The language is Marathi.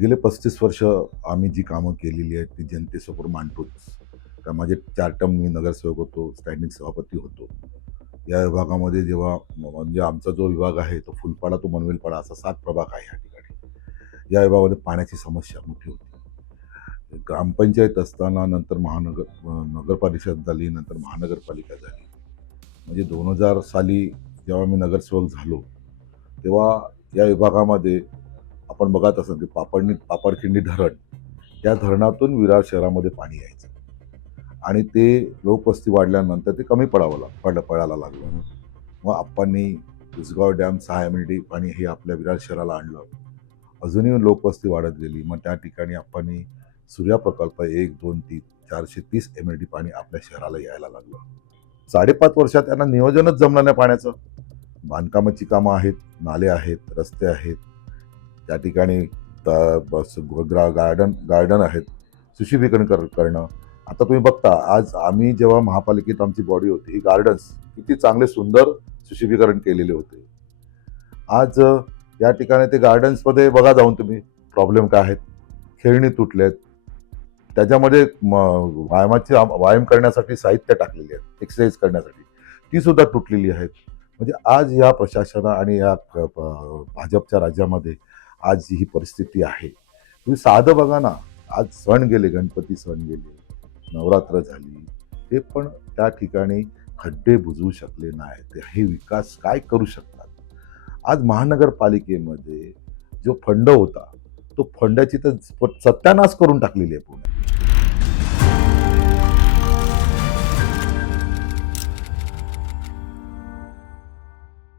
गेले 35 वर्ष आम्ही जी कामं केलेली आहेत ती जनतेसमोर मांडतोच. कारण माझे 4 टर्म मी नगरसेवक होतो, स्टँडिंग सभापती होतो. या विभागामध्ये जेव्हा म्हणजे आमचा जो विभाग आहे तो फुलपाडा तो मनवेलपाडा असा 7 प्रभाग आहे या ठिकाणी. या विभागामध्ये पाण्याची समस्या मोठी होती. ग्रामपंचायत असताना नंतर नगर परिषद झाली, नंतर महानगरपालिका झाली. म्हणजे 2000 साली जेव्हा मी नगरसेवक झालो, तेव्हा या विभागामध्ये आपण बघत असाल की पापडखिंडी धरण, त्या धरणातून विरार शहरामध्ये पाणी यायचं आणि ते लोकवस्ती वाढल्यानंतर ते कमी पडायला लागलं. मग आप्पांनी उसगाव डॅम 6 एमएलडी पाणी हे आपल्या विरार शहराला आणलं. अजूनही लोकवस्ती वाढत गेली. मग त्या ठिकाणी आप्पांनी सूर्या प्रकल्प 1, 2, 3 430 एमएलडी पाणी आपल्या शहराला यायला लागलं. 5.5 वर्षात त्यांना नियोजनच जमलं नाही पाण्याचं. बांधकामाची कामं आहेत, नाले आहेत, रस्ते आहेत. त्या ठिकाणी गार्डन आहेत, सुशोभीकरण करणं. आता तुम्ही बघता आज आम्ही जेव्हा महापालिकेत आमची बॉडी होती, ही गार्डन्स किती चांगले सुंदर सुशोभीकरण केलेले होते. आज या ठिकाणी ते गार्डन्समध्ये बघा जाऊन तुम्ही प्रॉब्लेम काय आहेत. खेळणी तुटलेत. त्याच्यामध्ये व्यायाम करण्यासाठी साहित्य टाकलेली आहेत, एक्सरसाइज करण्यासाठी. ती सुद्धा तुटलेली आहेत. म्हणजे आज या प्रशासना आणि या भाजपच्या राज्यामध्ये आज ही परिस्थिती आहे. तुम्ही साधं बघा ना, आज सण गेले, गणपती सण गेले, नवरात्र झाली, ते पण त्या ठिकाणी खड्डे बुजवू शकले नाहीत. हे विकास काय करू शकतात? आज महानगरपालिकेमध्ये जो फंड होता, तो फंडाची तर सत्यानाश करून टाकलेली आहे पूर्ण.